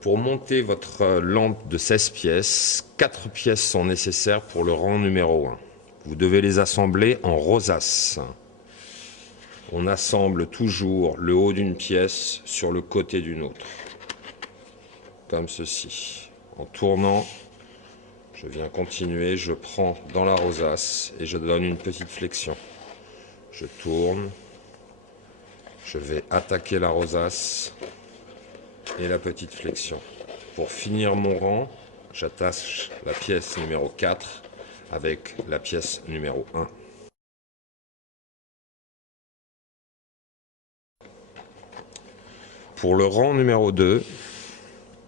Pour monter votre lampe de 16 pièces, 4 pièces sont nécessaires pour le rang numéro 1. Vous devez les assembler en rosace. On assemble toujours le haut d'une pièce sur le côté d'une autre, comme ceci. En tournant, je viens continuer, je prends dans la rosace et je donne une petite flexion. Je tourne, je vais attaquer la rosace et la petite flexion. Pour finir mon rang, j'attache la pièce numéro 4 avec la pièce numéro 1. Pour le rang numéro 2,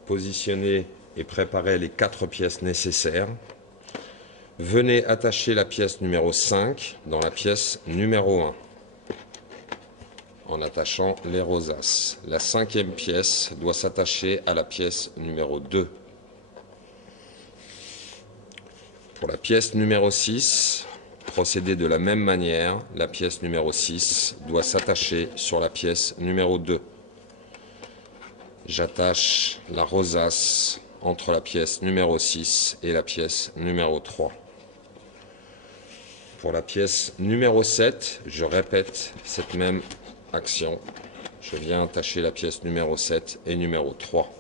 positionnez et préparez les 4 pièces nécessaires. Venez attacher la pièce numéro 5 dans la pièce numéro 1 en attachant les rosaces. La 5e pièce doit s'attacher à la pièce numéro 2. Pour la pièce numéro 6, procédez de la même manière. La pièce numéro 6 doit s'attacher sur la pièce numéro 2. J'attache la rosace entre la pièce numéro 6 et la pièce numéro 3. Pour la pièce numéro 7, je répète cette même action. Je viens attacher la pièce numéro 7 et numéro 3.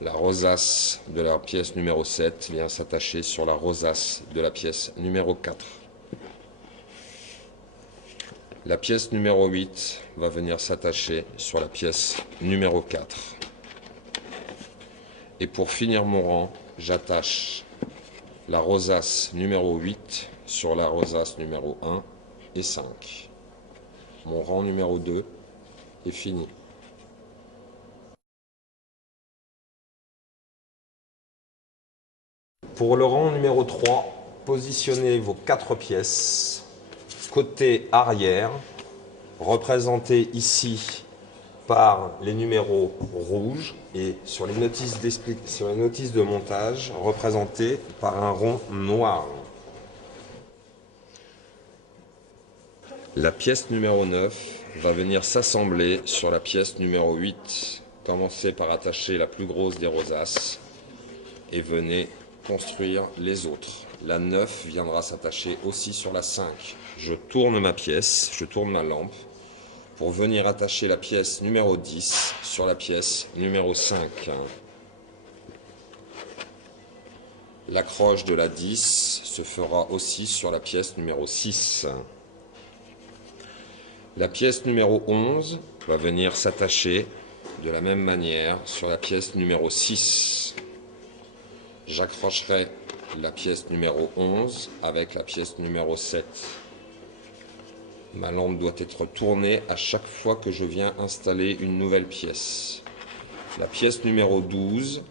La rosace de la pièce numéro 7 vient s'attacher sur la rosace de la pièce numéro 4. La pièce numéro 8 va venir s'attacher sur la pièce numéro 4. Et pour finir mon rang, j'attache la rosace numéro 8 sur la rosace numéro 1 et 5. Mon rang numéro 2 est fini. Pour le rang numéro 3, positionnez vos 4 pièces côté arrière, représentés ici par les numéros rouges et sur les notices de montage représentés par un rond noir. La pièce numéro 9 va venir s'assembler sur la pièce numéro 8. Commencez par attacher la plus grosse des rosaces et venez construire les autres. La 9 viendra s'attacher aussi sur la 5. Je tourne ma pièce, je tourne ma lampe pour venir attacher la pièce numéro 10 sur la pièce numéro 5. L'accroche de la 10 se fera aussi sur la pièce numéro 6. La pièce numéro 11 va venir s'attacher de la même manière sur la pièce numéro 6. J'accrocherai la pièce numéro 11 avec la pièce numéro 7. Ma lampe doit être tournée à chaque fois que je viens installer une nouvelle pièce. La pièce numéro 12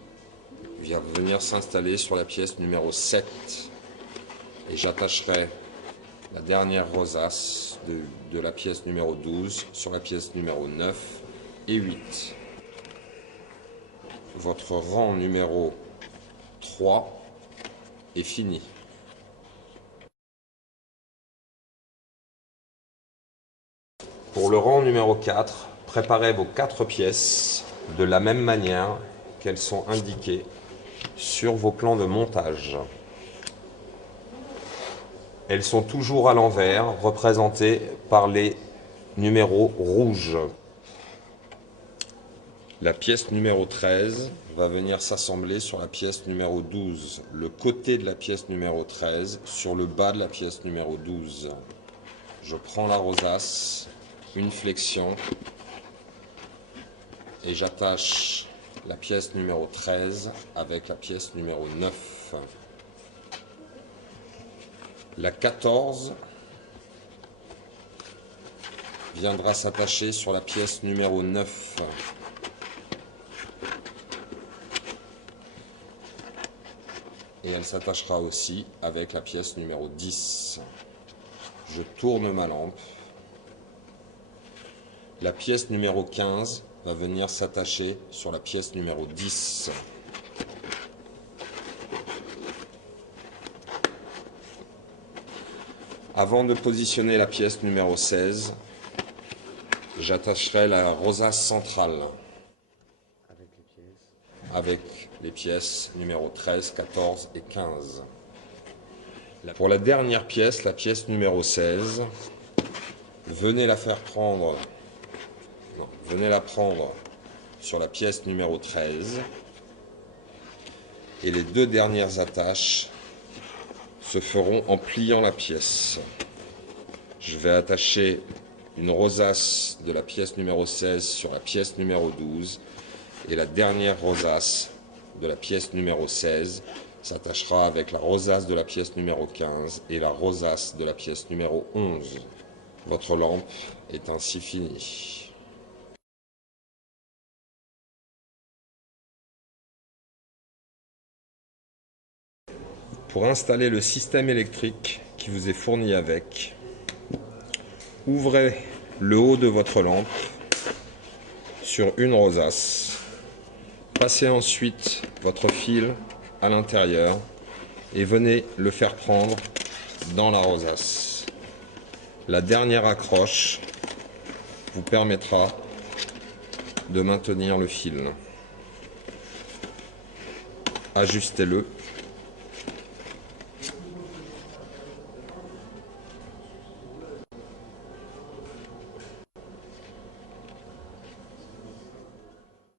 vient venir s'installer sur la pièce numéro 7. Et j'attacherai la dernière rosace de la pièce numéro 12 sur la pièce numéro 9 et 8. Votre rang numéro 3 est fini. Pour le rang numéro 4, préparez vos 4 pièces de la même manière qu'elles sont indiquées sur vos plans de montage. Elles sont toujours à l'envers, représentées par les numéros rouges. La pièce numéro 13 va venir s'assembler sur la pièce numéro 12, le côté de la pièce numéro 13 sur le bas de la pièce numéro 12. Je prends la rosace, une flexion et j'attache la pièce numéro 13 avec la pièce numéro 9. La 14 viendra s'attacher sur la pièce numéro 9. Et elle s'attachera aussi avec la pièce numéro 10. Je tourne ma lampe. La pièce numéro 15 va venir s'attacher sur la pièce numéro 10. Avant de positionner la pièce numéro 16, j'attacherai la rosace centrale. avec les pièces numéro 13, 14 et 15. Pour la dernière pièce, la pièce numéro 16, venez la prendre sur la pièce numéro 13 et les deux dernières attaches se feront en pliant la pièce. Je vais attacher une rosace de la pièce numéro 16 sur la pièce numéro 12 et la dernière rosace de la pièce numéro 16 s'attachera avec la rosace de la pièce numéro 15 et la rosace de la pièce numéro 11. Votre lampe est ainsi finie. Pour installer le système électrique qui vous est fourni avec, ouvrez le haut de votre lampe sur une rosace. Passez ensuite votre fil à l'intérieur et venez le faire prendre dans la rosace. La dernière accroche vous permettra de maintenir le fil. Ajustez-le